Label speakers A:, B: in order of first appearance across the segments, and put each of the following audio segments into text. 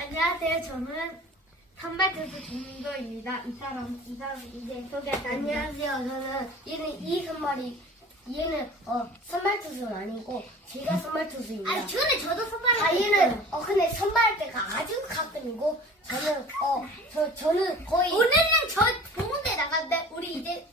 A: 안녕하세요. 저는 선발투수 정민도입니다. 이 사람 이제 소개할게요.
B: 안녕하세요. 저는 얘는 선발투수는 아니고 제가 선발투수입니다.
A: 아니, 전에 저도 선발을
B: 얘는 근데 선발할 때가 아주 가끔이고 저는 거의
A: 오늘은 저 보문대 나갔는데 우리 이제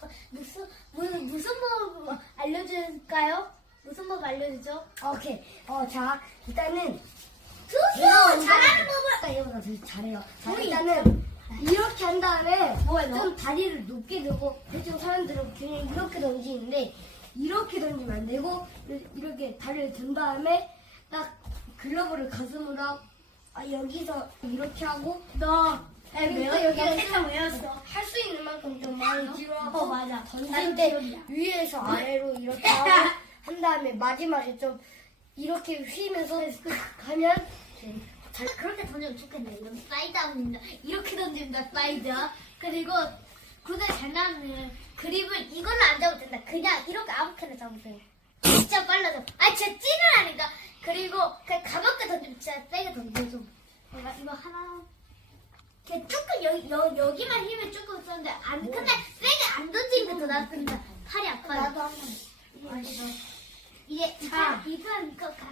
A: 무슨 법 알려줄까요? 무슨 법 알려주죠?
B: 오케이. 자 일단은
A: 투수 잘하는 법을
B: 얘보다 더 잘해요. 자
A: 우리
B: 일단은 이렇게 한 다음에
A: 뭐예요?
B: 좀 다리를 높게 들고 대충 사람들은 그냥 이렇게 던지는데 이렇게 던지면 안 되고 이렇게 다리를 든 다음에 딱 글러브를 가슴으로 하고 여기서 이렇게 하고
A: 내가 여기 살짝 외웠어.
B: 할 수 있는 만큼 좀 많이 뒤로하고
A: 맞아.
B: 던질 때 위에서 아래로 이렇게 하고 한 다음에 마지막에 좀 이렇게 휘면서 가면
A: 그렇게 던지면 좋겠네. 이런 사이드아웃입니다. 이렇게 던집니다. 사이드. 그리고 구대 잘 나오는 그립을 이걸로 안 잡아도 된다. 그냥 이렇게 아무렇게나 잡으세요. 진짜 빨라져. 진짜 찌는 아니다. 그리고 그냥 가볍게 던지면 진짜 세게 던져줘. 내가 이거 하나. 이렇게 조금 여기만 힘을 조금 썼는데 근데 세게 안 던지는 게 더 낫습니다. 팔이 아파요.
B: 나도 한번
A: 이게 이건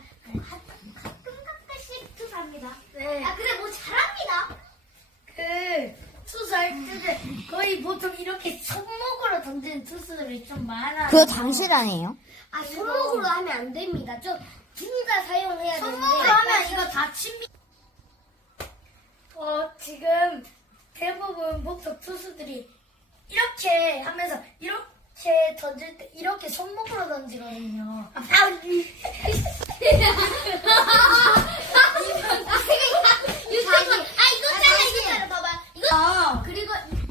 A: 가끔씩 투수합니다.
B: 네.
A: 근데 뭐 잘합니다.
B: 투수할 때 거의 보통 이렇게 손목으로 던지는 투수들이 좀 많아요.
C: 그거 당실아니에요?
B: 손목으로 하면 안 됩니다. 좀 둘 다 사용해야 되는데.
A: 손목으로 하면 이거 다칩니다.
B: 지금 대부분 보통 투수들이 이렇게 하면서 이렇게 던질 때 이렇게 손목으로 던지거든요.
A: 이거 잘라 봐봐. 이거 그리고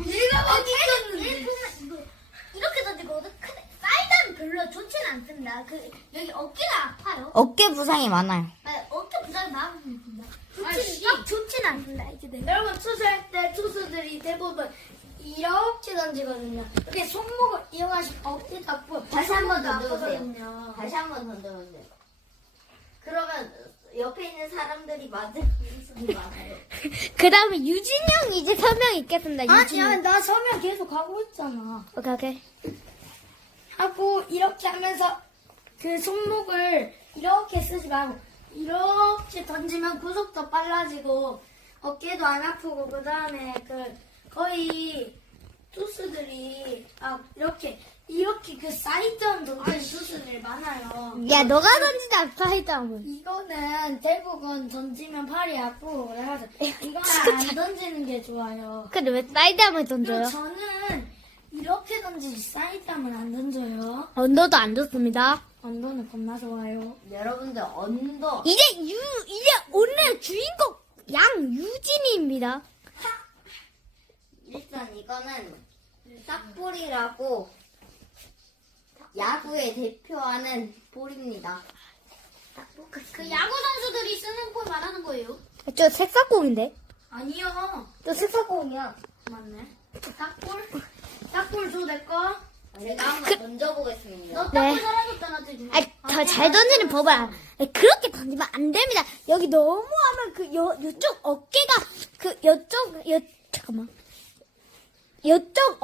A: 이렇게 던지거든. 근데 사이드는 별로 좋지는 않습니다. 여기 어깨가 아파요.
C: 어깨 부상이 많아요.
A: 어깨 부상이 많습니다.
B: 아이씨.
A: 좋지는 않습니다. 이제 내가
B: 여러분 투수할 때 투수들이 대부분 이렇게 던지거든요. 근데 손목을 이용하시면 어깨 아프고
C: 다시 한번
B: 손목도
C: 던져보세요.
B: 아프거든요.
C: 다시 한번 던져보세요. 그러면 옆에 있는 사람들이 맞을 가능성이 많아요.
A: 그 다음에 유진이 이제 설명 있겠습니다.
B: 아니야, 나 서면 계속 하고 있잖아.
A: 오케이.
B: 하고 이렇게 하면서 그 손목을 이렇게 쓰지 말고 이렇게 던지면 구속도 빨라지고 어깨도 안 아프고 그 다음에 거의 투수들이 이렇게 그 사이드원 던지는 투수들이 많아요.
A: 야, 너가 던지자, 사이드아웃.
B: 이거는 대부분 던지면 팔이 아프고 그래가지고 이거는 안 던지는 게 좋아요.
A: 근데 왜 사이드아웃을
B: 그리고
A: 던져요?
B: 저는 이렇게 던지지 사이드하면 안 던져요.
A: 언더도 안 좋습니다.
B: 언더는 겁나 좋아요.
C: 여러분들 언더
A: 이제 오늘 주인공 양유진이입니다.
C: 일단 이거는 싹볼이라고 야구에 대표하는 볼입니다.
A: 그 야구 선수들이 쓰는 볼 말하는 거예요.
D: 저 색사공인데?
B: 아니요.
D: 저 색사공이야.
B: 맞네. 딱볼 줘, 내 거.
C: 제가 한번 던져보겠습니다.
A: 너
D: 네.
A: 딱볼 사라졌잖아, 지금.
D: 더 잘 던지는 법을 그렇게 던지면 안 됩니다. 여기 너무 하면 요쪽 어깨가 잠깐만. 요쪽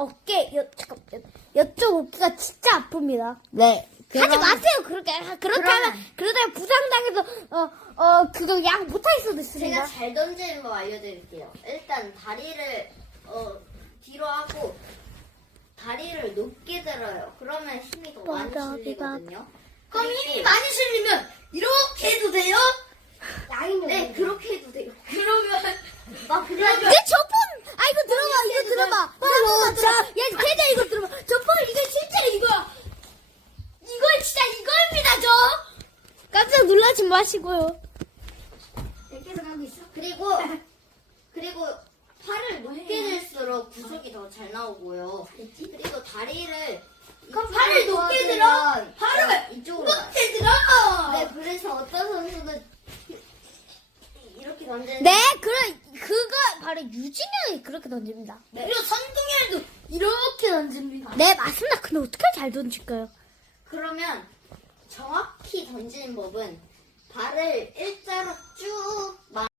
D: 어깨가 진짜 아픕니다.
C: 네.
D: 하지 마세요. 그렇다면 부상당해서 그거 양 못할 수도 있습니다.
C: 제가 잘 던지는 법 알려드릴게요. 일단 다리를 뒤로 하고 다리를 높게 들어요. 그러면 힘이 더 많이 실리거든요.
B: 그럼 힘이 많이 실리면 이렇게 해도 돼요?
C: 네, 그렇게 해도 돼요.
B: 그러면
D: 내 저폰 이거 들어봐. 야, 걔자 이거 들어봐. 저폰 이거 실제로 이거야. 이거 진짜 이거입니다, 저. 깜짝 놀라지 마시고요.
B: 계속 하고 있어.
C: 그리고 팔을 높게 들수록 구속이 더 잘 나오고요. 그리고 다리를
B: 그럼 팔을 높게 들어. 팔을
C: 이쪽으로 가요.
B: 높게 들어.
C: 네, 그래서 어떤 선수는 이렇게 던지는
D: 네, 그거 바로 유진이 형이 그렇게 던집니다.
B: 그리고 선동열도 이렇게 던집니다.
D: 네, 맞습니다. 근데 어떻게 잘 던질까요?
C: 그러면 정확히 던지는 법은 발을 일자로 쭉